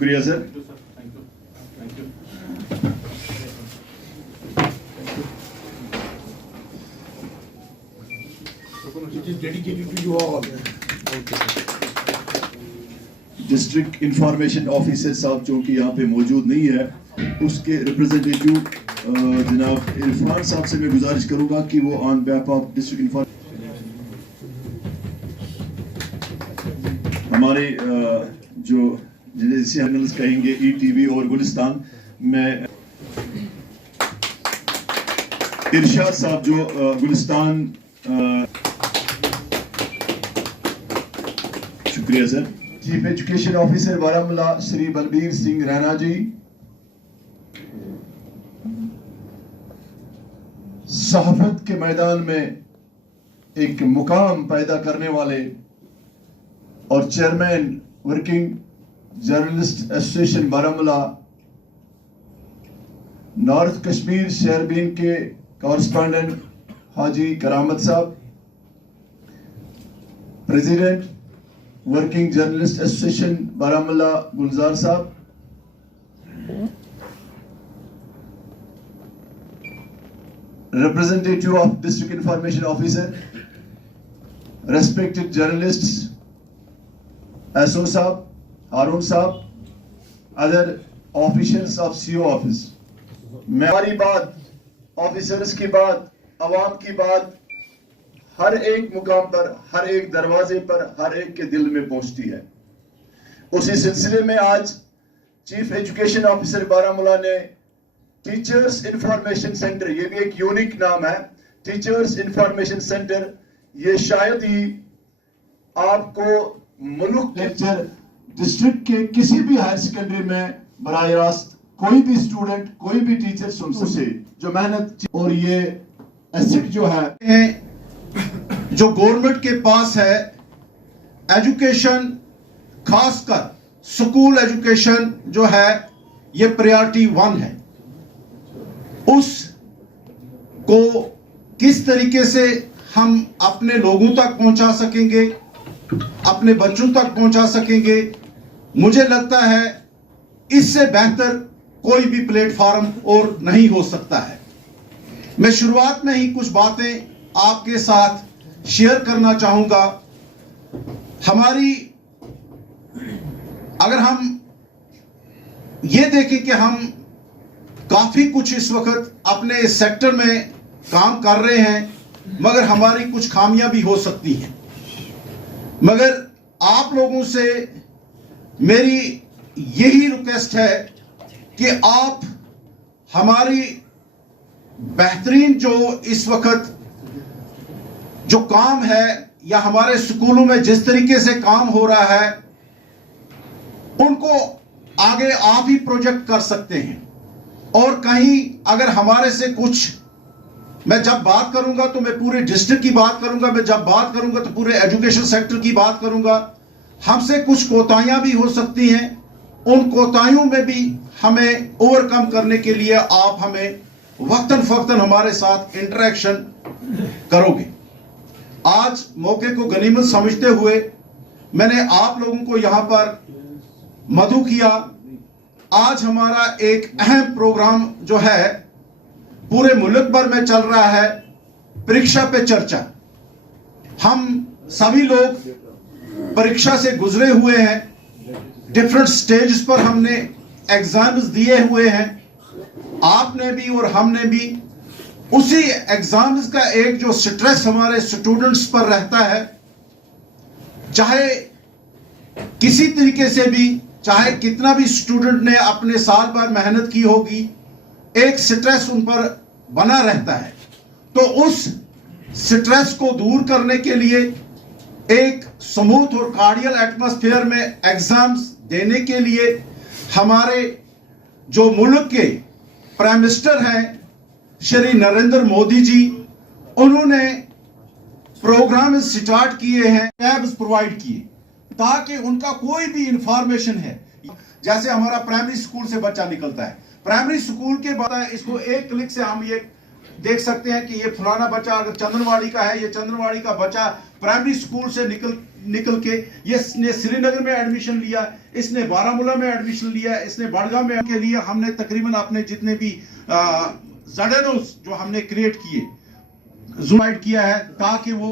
شکریہ سر. It is dedicated to you all. District information officer صاحب جو کہ یہاں پہ موجود نہیں ہے، اس کے ریپرزینٹیٹیو جناب عرفان صاحب سے میں گزارش کروں گا کہ وہ آن بیہاف آف ڈسٹرکٹ ہمارے جو جنہیں چینلز کہیں گے ای ٹی وی اور گلستان میں ارشاد صاحب جو گلستان شکریہ سر. چیف ایجوکیشن آفیسر بارہمولہ شری بلبیر سنگھ رینا جی. صحافت کے میدان میں ایک مقام پیدا کرنے والے اور chairman working journalist association Baramulla north Kashmir شہربین کے correspondent Haji Karamat Sahab, president working journalist association Baramulla Gulzar Sahab, representative of district information officer, respected journalist ایسو Sahab, Haroon Sahab, other officials of C O office. ہماری بات، آفیسرز کی بات، عوام کی بات ہر ایک مقام پر، ہر ایک دروازے پر، ہر ایک کے دل میں پہنچتی ہے. اسی سلسلے میں آج چیف ایجوکیشن آفیسر بارہمولہ نے ٹیچرز انفارمیشن سینٹر، یہ بھی ایک یونیک نام ہے، ٹیچرز انفارمیشن سینٹر. یہ شاید ہی آپ کو ملک لیکچر ڈسٹرکٹ کے کسی بھی ہائر سیکنڈری میں براہ راست کوئی بھی اسٹوڈنٹ، کوئی بھی ٹیچر سن سکے جو محنت. اور یہ ایسٹ جو ہے جو گورنمنٹ کے پاس ہے، ایجوکیشن خاص کر سکول ایجوکیشن جو ہے یہ پریارٹی 1 ہے. اس کو کس طریقے سے ہم اپنے لوگوں تک پہنچا سکیں گے، اپنے بچوں تک پہنچا سکیں گے، مجھے لگتا ہے اس سے بہتر کوئی بھی پلیٹ فارم اور نہیں ہو سکتا ہے. میں شروعات میں ہی کچھ باتیں آپ کے ساتھ شیئر کرنا چاہوں گا. ہماری اگر ہم یہ دیکھیں کہ ہم کافی کچھ اس وقت اپنے اس سیکٹر میں کام کر رہے ہیں، مگر ہماری کچھ خامیاں بھی ہو سکتی ہیں. مگر آپ لوگوں سے میری یہی ریکویسٹ ہے کہ آپ ہماری بہترین جو اس وقت جو کام ہے یا ہمارے سکولوں میں جس طریقے سے کام ہو رہا ہے ان کو آگے آپ ہی پروجیکٹ کر سکتے ہیں. اور کہیں اگر ہمارے سے کچھ، میں جب بات کروں گا تو میں پورے ڈسٹرکٹ کی بات کروں گا، میں جب بات کروں گا تو پورے ایجوکیشن سیکٹر کی بات کروں گا. ہم سے کچھ کوتاہیاں بھی ہو سکتی ہیں، ان کوتاہیوں میں بھی ہمیں اوور کم کرنے کے لیے آپ ہمیں وقتاً فوقتاً ہمارے ساتھ انٹریکشن کرو گے. آج موقع کو غنیمت سمجھتے ہوئے میں نے آپ لوگوں کو یہاں پر مدعو کیا. آج ہمارا ایک اہم پروگرام جو ہے پورے ملک بھر میں چل رہا ہے، پریکشا پہ چرچا. ہم سبھی لوگ پریکشا سے گزرے ہوئے ہیں، ڈیفرنٹ سٹیجز پر ہم نے ایگزامز دیے ہوئے ہیں، آپ نے بھی اور ہم نے بھی. اسی ایگزامز کا ایک جو سٹریس ہمارے سٹوڈنٹس پر رہتا ہے، چاہے کسی طریقے سے بھی، چاہے کتنا بھی سٹوڈنٹ نے اپنے سال بھر محنت کی ہوگی، ایک سٹریس ان پر بنا رہتا ہے. تو اس سٹریس کو دور کرنے کے لیے ایک سموتھ اور کارڈیل ایٹماسفیئر میں ایگزامز دینے کے لیے ہمارے جو ملک کے پرائم منسٹر ہیں شری نریندر مودی جی، انہوں نے پروگرام سٹارٹ کیے ہیں، ٹیبز پرووائڈ کیے تاکہ ان کا کوئی بھی انفارمیشن ہے، جیسے ہمارا پرائمری سکول سے بچہ نکلتا ہے، پرائمری سکول کے بعد اس کو ایک کلک سے ہم یہ دیکھ سکتے ہیں کہ یہ فلانا بچہ اگر چندن واڑی کا ہے، یہ چندن واڑی کا بچہ پرائمری سکول سے نکل کے اس نے سری نگر میں ایڈمیشن لیا, اس نے بارہ مولہ میں ایڈمیشن لیا, اس نے بڑگاہ میں کے لیے ہم نے تقریباً اپنے جتنے بھی زڈنوز جو ہم نے کریٹ کیے زومائٹ کیا ہے تاکہ وہ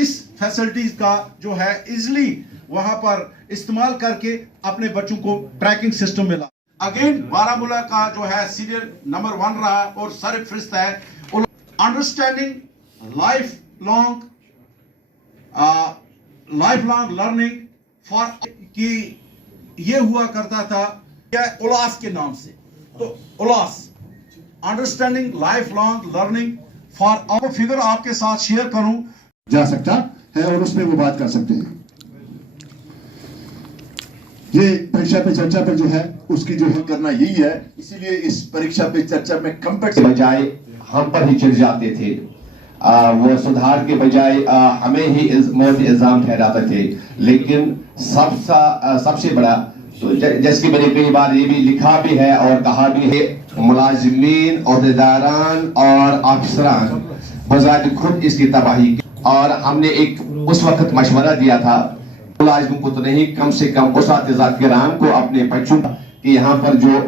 اس فیسلٹیز کا جو ہے ایزلی وہاں پر استعمال کر کے اپنے بچوں کو ٹریکنگ سسٹم میں لا. اگین بارہ مولہ کا جو ہے سیریل نمبر 1 رہا اور سرفہرست ہے understanding life long learning for کی یہ ہوا کرتا تھا اولاس کے نام سے. تو اولاس understanding life long learning for figure آپ کے ساتھ شیئر کروں جا سکتا ہے اور اس میں وہ بات کر سکتے ہیں. یہ پریکشا پہ چرچا پہ جو ہے اس کی جو ہے کرنا یہی ہے, اسی لیے اس پریکشا پہ چرچا میں کمپیٹ بجائے ہم پر ہی چڑھ جاتے تھے, وہ سدھار کے بجائے ہمیں ہی موت الزام ٹھہراتے تھے. لیکن سب سے بڑا جیسے کہ میں نے کئی بار یہ بھی لکھا بھی ہے اور کہا بھی ہے, ملازمین عہدیداران اور افسران بذات خود اس کی تباہی کی. اور ہم نے ایک اس وقت مشورہ دیا تھا ملازموں کو تو نہیں, کم سے کم اساتذہ کرام کو اپنے بچوں کہ یہاں پر جو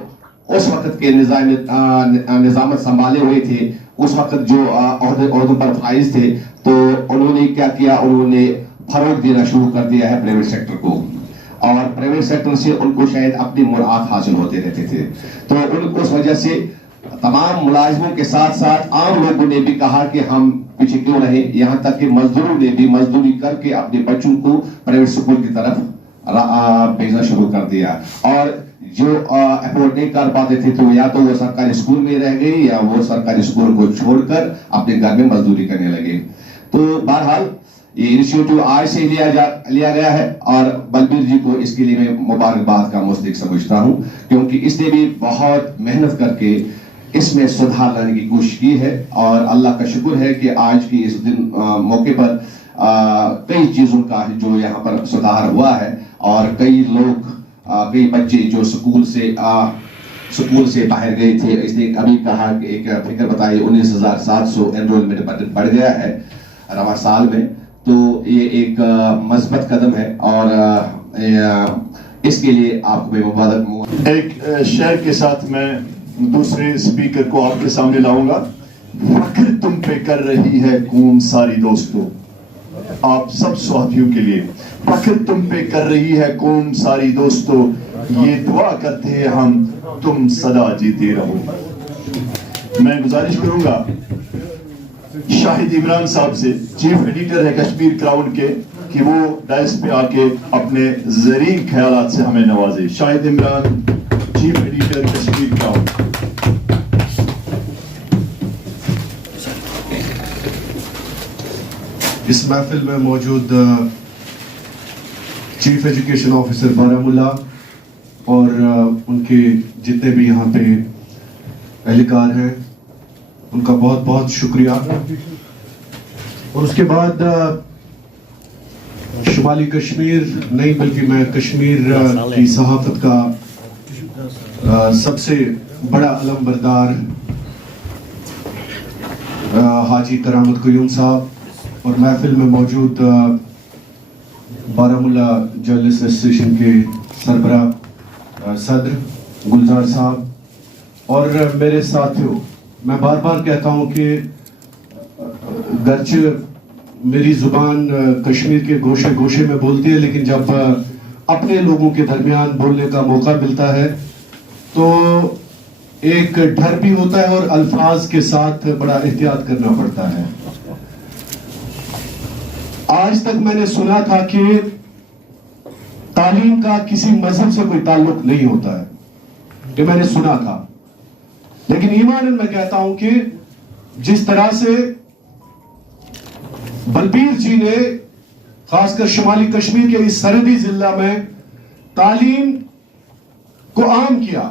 اس وقت کے نظامت سنبھالے ہوئے تھے, اس وقت جو عہدوں پر فائز تھے, تو انہوں نے کیا کیا, انہوں نے فروغ دینا شروع کر دیا ہے پرائیویٹ سیکٹر کو, اور پرائیویٹ سیکٹر سے ان کو شاید اپنی مراعات حاصل ہوتے رہتے تھے. تو ان کو اس وجہ سے تمام ملازموں کے ساتھ ساتھ عام لوگوں نے بھی کہا کہ ہم پیچھے کیوں رہیں, یہاں تک کہ مزدوروں نے بھی مزدوری کر کے اپنے بچوں کو پرائیویٹ اسکول کی طرف بھیجنا شروع کر دیا. اور جو افورڈ نہیں کر پاتے تھے تو یا تو وہ سرکاری اسکول میں رہ گئے یا وہ سرکاری اسکول کو چھوڑ کر اپنے گھر میں مزدوری کرنے لگے. تو بہرحال یہ انیشیٹو آج سے لیا گیا ہے, اور بلبیر جی کو اس کے لیے میں مبارکباد کا مستحق سمجھتا ہوں, کیونکہ اس نے بھی بہت محنت کر کے اس میں سدھار لانے کی کوشش کی ہے. اور اللہ کا شکر ہے کہ آج کی اس دن موقع پر کئی چیزوں کا جو یہاں پر سدھار ہوا ہے, اور کئی لوگ کئی بچے جو سکول سے باہر گئے تھے, اس نے ابھی کہا کہ ایک فکر بتائی 19,700 انرولمنٹ بڑھ گیا ہے رواں سال میں. تو یہ ایک مثبت قدم ہے, اور اس کے لیے آپ کو میں مبارک. ایک شعر کے ساتھ میں دوسرے سپیکر کو آپ کے سامنے لاؤں گا. فخر تم پہ کر رہی ہے قوم ساری دوستو, آپ سب صحافیوں کے لیے. فخر تم پہ کر رہی ہے قوم ساری دوستو, یہ دعا کرتے ہیں ہم تم سدا جیتے رہو. میں گزارش کروں گا شاہد عمران صاحب سے, چیف ایڈیٹر ہے کشمیر کراؤن کے, کہ وہ ڈائس پہ آ کے اپنے زرعی خیالات سے ہمیں نوازے. Shahid Imran, chief editor Kashmir crown. اس محفل میں موجود چیف ایجوکیشن آفیسر بارہ مولہ اور ان کے جتنے بھی یہاں پہ اہلکار ہیں, ان کا بہت بہت شکریہ. اور اس کے بعد شمالی کشمیر نہیں بلکہ میں کشمیر کی صحافت کا سب سے بڑا علم بردار حاجی کرامت قیوم صاحب, اور محفل میں موجود بارہ مولہ جرنلسٹ ایسوسیشن کے سربراہ صدر گلزار صاحب, اور میرے ساتھیوں. میں بار بار کہتا ہوں کہ گرچہ میری زبان کشمیر کے گوشے گوشے میں بولتی ہے, لیکن جب اپنے لوگوں کے درمیان بولنے کا موقع ملتا ہے تو ایک ڈر بھی ہوتا ہے اور الفاظ کے ساتھ بڑا احتیاط کرنا پڑتا ہے. آج تک میں نے سنا تھا کہ تعلیم کا کسی مذہب سے کوئی تعلق نہیں ہوتا ہے, یہ میں نے سنا تھا. لیکن ایماناً میں کہتا ہوں کہ جس طرح سے بلبیر جی نے خاص کر شمالی کشمیر کے اس سرحدی ضلع میں تعلیم کو عام کیا,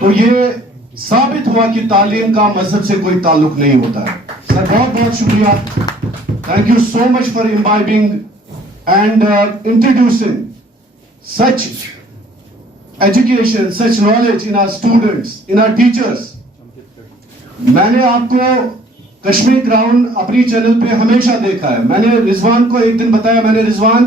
تو یہ ثابت ہوا کہ تعلیم کا مذہب سے کوئی تعلق نہیں ہوتا ہے. سر بہت بہت شکریہ. Thank you so much for imbibing and introducing such education, such knowledge in our students, in our teachers. میں نے آپ کو کشمیر کراؤن اپنی چینل پہ ہمیشہ دیکھا ہے. میں نے رضوان کو ایک دن بتایا, میں نے رضوان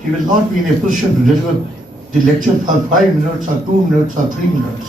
he will not be in a position to deliver the lecture for 5 minutes or 2 minutes or 3 minutes.